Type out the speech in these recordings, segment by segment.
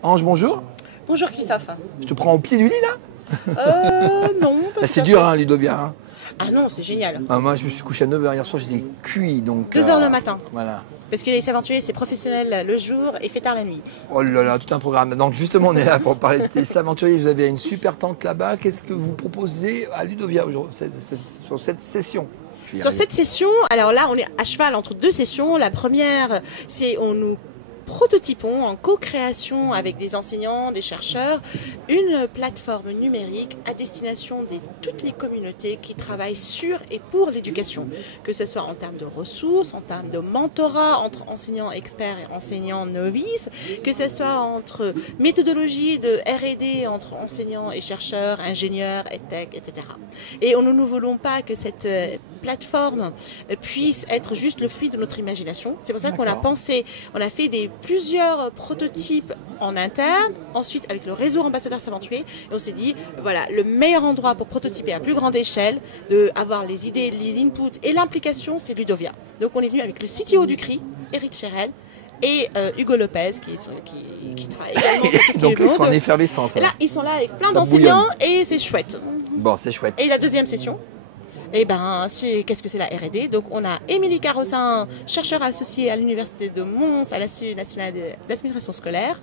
Ange, bonjour. Bonjour Christophe. Je te prends au pied du lit là? Non. C'est dur hein, Ludovia. Hein. Ah non, c'est génial. Moi je me suis couché à 9 h hier soir, j'étais cuit donc... 2 h le matin. Voilà. Parce que les aventuriers, c'est professionnel le jour et fait tard la nuit. Oh là là, tout un programme. Donc justement, on est là pour parler des aventuriers. Vous avez une super tente là-bas. Qu'est-ce que vous proposez à Ludovia aujourd'hui, sur cette session? Sur cette session, alors là, on est à cheval entre deux sessions. La première, c'est on nous prototypons en co-création avec des enseignants, des chercheurs, une plateforme numérique à destination de toutes les communautés qui travaillent sur et pour l'éducation, que ce soit en termes de ressources, en termes de mentorat entre enseignants experts et enseignants novices, que ce soit entre méthodologie de R&D entre enseignants et chercheurs, ingénieurs, EdTech, etc. Et nous ne voulons pas que cette plateforme puisse être juste le fruit de notre imagination. C'est pour ça qu'on a pensé, on a fait plusieurs prototypes en interne, ensuite avec le réseau ambassadeurs s'aventurier, et on s'est dit, voilà, le meilleur endroit pour prototyper à plus grande échelle, de avoir les idées, les inputs et l'implication, c'est Ludovia. Donc on est venu avec le CTO du CRI, Eric Cherel, et Hugo Lopez qui travaille également. Donc ils sont en effervescence. Là, ils sont là avec plein d'enseignants et c'est chouette. Bon, c'est chouette. Et la deuxième session, qu'est-ce que c'est la R&D? Donc on a Émilie Carossin, chercheure associée à l'Université de Mons, à l'Institut national d'administration scolaire,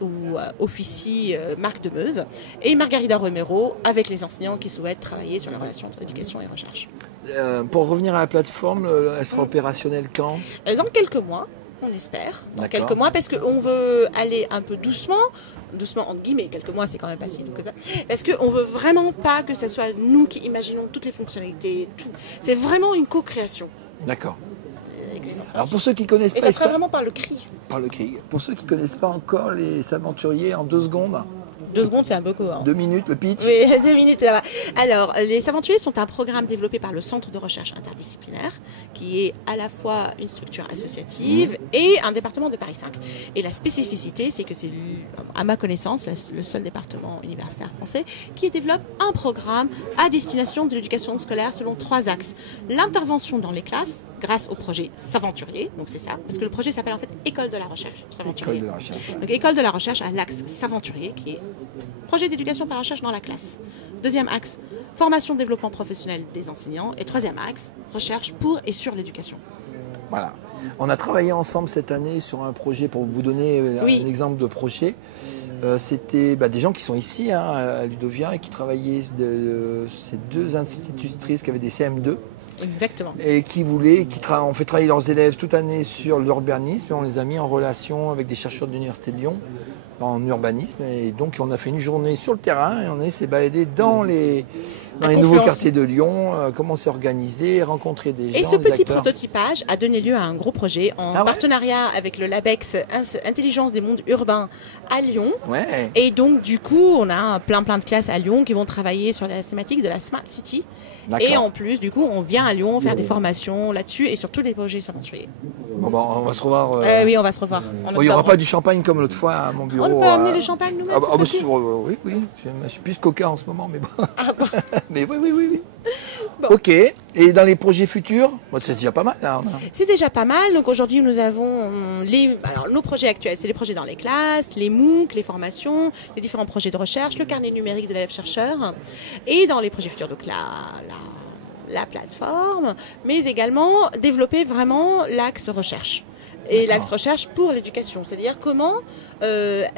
où officie Marc Demeuse, et Margarida Romero, avec les enseignants qui souhaitent travailler sur la relation entre éducation et recherche. Pour revenir à la plateforme, elle sera opérationnelle quand? Dans quelques mois. On espère, dans quelques mois, parce qu'on veut aller un peu doucement entre guillemets, quelques mois c'est quand même pas si doux que ça, parce qu'on veut vraiment pas que ce soit nous qui imaginons toutes les fonctionnalités, tout. C'est vraiment une co-création. D'accord. Alors pour ceux qui connaissent pas... Et ça serait vraiment par le CRI. Par le CRI. Pour ceux qui connaissent pas encore les aventuriers, en 2 secondes... 2 secondes, c'est un peu court. 2 minutes, le pitch. Oui, 2 minutes, ça va. Alors, les aventuriers sont un programme développé par le Centre de recherche interdisciplinaire, qui est à la fois une structure associative et un département de Paris 5. Et la spécificité, c'est que c'est, à ma connaissance, le seul département universitaire français qui développe un programme à destination de l'éducation scolaire selon 3 axes. L'intervention dans les classes, grâce au projet S'aventurier, donc c'est ça, parce que le projet s'appelle en fait École de la recherche. École de la recherche. Donc École de la recherche a l'axe S'aventurier, qui est projet d'éducation par la recherche dans la classe. Deuxième axe, formation, développement professionnel des enseignants. Et troisième axe, recherche pour et sur l'éducation. Voilà. On a travaillé ensemble cette année sur un projet, pour vous donner un exemple de projet. C'était des gens qui sont ici à Ludovia et qui travaillaient, ces 2 institutrices qui avaient des CM2. Exactement. Et qui ont fait travailler leurs élèves toute l'année sur l'urbanisme et on les a mis en relation avec des chercheurs de l'Université de Lyon en urbanisme. Et donc on a fait une journée sur le terrain et on s'est baladé dans les nouveaux quartiers de Lyon, comment c'est organisé, rencontrer des gens. Et ce petit prototypage a donné lieu à un gros projet en partenariat avec le LABEX Intelligence des mondes urbains à Lyon. Ouais. Et donc du coup, on a plein de classes à Lyon qui vont travailler sur la thématique de la Smart City. Et en plus, du coup, on vient à Lyon faire des formations là-dessus et sur tous les projets s'aventuriers. Bon, on va se revoir. Oui, on va se revoir. Il n'y aura pas du champagne comme l'autre fois à mon bureau. On peut amener le champagne nous-mêmes. Oui. Je suis plus coca en ce moment, mais bon. Ah bon. Mais oui. Bon. Ok. Et dans les projets futurs, c'est déjà pas mal là. C'est déjà pas mal. Donc aujourd'hui, nous avons nos projets actuels, c'est les projets dans les classes, les MOOC, les formations, les différents projets de recherche, le carnet numérique de l'élève chercheur. Et dans les projets futurs, donc la plateforme, mais également développer vraiment l'axe recherche. Et l'axe recherche pour l'éducation, c'est-à-dire comment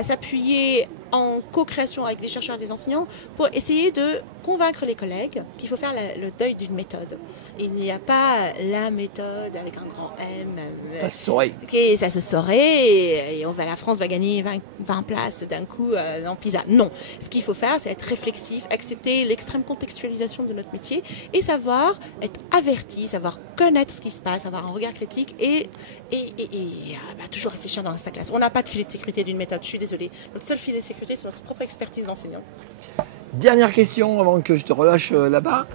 s'appuyer en co-création avec des chercheurs et des enseignants pour essayer de convaincre les collègues qu'il faut faire le deuil d'une méthode. Il n'y a pas la méthode avec un grand M. Ça se saurait. Ça se saurait et la France va gagner 20 places d'un coup dans PISA. Non. Ce qu'il faut faire, c'est être réflexif, accepter l'extrême contextualisation de notre métier et savoir être averti, savoir connaître ce qui se passe, avoir un regard critique et toujours réfléchir dans sa classe. On n'a pas de filet de sécurité d'une méthode, je suis désolée. Notre seul filet de sécurité, c'est notre propre expertise d'enseignant. Dernière question avant que je te relâche là-bas.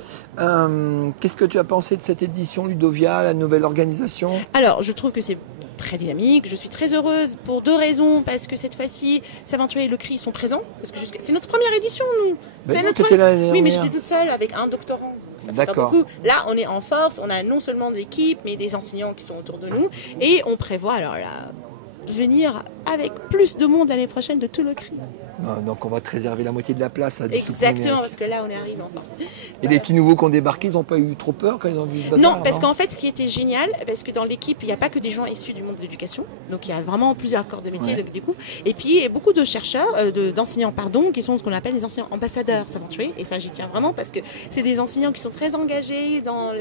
Qu'est-ce que tu as pensé de cette édition Ludovia, la nouvelle organisation? Alors, je trouve que c'est très dynamique. Je suis très heureuse pour 2 raisons. Parce que cette fois-ci, S'aventurier et le CRI sont présents. Parce que c'est notre première édition, nous. Oui, mais j'étais toute seule avec un doctorant. D'accord. Là, on est en force. On a non seulement de l'équipe, mais des enseignants qui sont autour de nous. Et on prévoit, venir avec plus de monde l'année prochaine de tout le CRI. Donc on va te réserver la moitié de la place à du souk Exactement, numérique. parce que là, on est arrivé en force. Et les petits nouveaux qui ont débarqué, ils n'ont pas eu trop peur quand ils ont vu ce bazar? Non, parce qu'en fait, ce qui était génial, parce que dans l'équipe, il n'y a pas que des gens issus du monde de l'éducation, donc il y a vraiment plusieurs corps de métier, Ouais. donc du coup, et puis il y a beaucoup de chercheurs, d'enseignants, pardon, qui sont ce qu'on appelle les enseignants ambassadeurs Savantuary, et ça j'y tiens vraiment parce que c'est des enseignants qui sont très engagés dans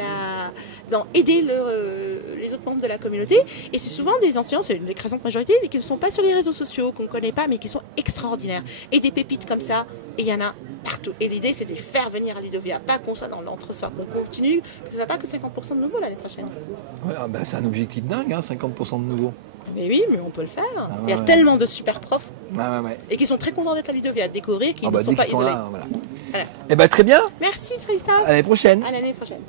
aider les autres membres de la communauté, et c'est souvent des enseignants, c'est l'écrasante majorité, qui ne sont pas sur les réseaux sociaux, qu'on ne connaît pas, mais qui sont extraordinaires, et des pépites comme ça, et il y en a partout. Et l'idée, c'est de les faire venir à Ludovia, pas qu'on soit dans l'entre-soi, qu'on continue, que ce ne soit pas que 50% de nouveaux l'année prochaine. Ouais, c'est un objectif dingue, hein, 50% de nouveaux. Mais oui, mais on peut le faire. Ah ouais, il y a ouais. tellement de super profs Ouais. et qui sont très contents d'être à Ludovia, à découvrir, qui ne Dès sont pas qu'ils sont isolés. là, voilà. Voilà. Eh ben très bien, Merci Frédéric. à l'année prochaine. À l'année prochaine.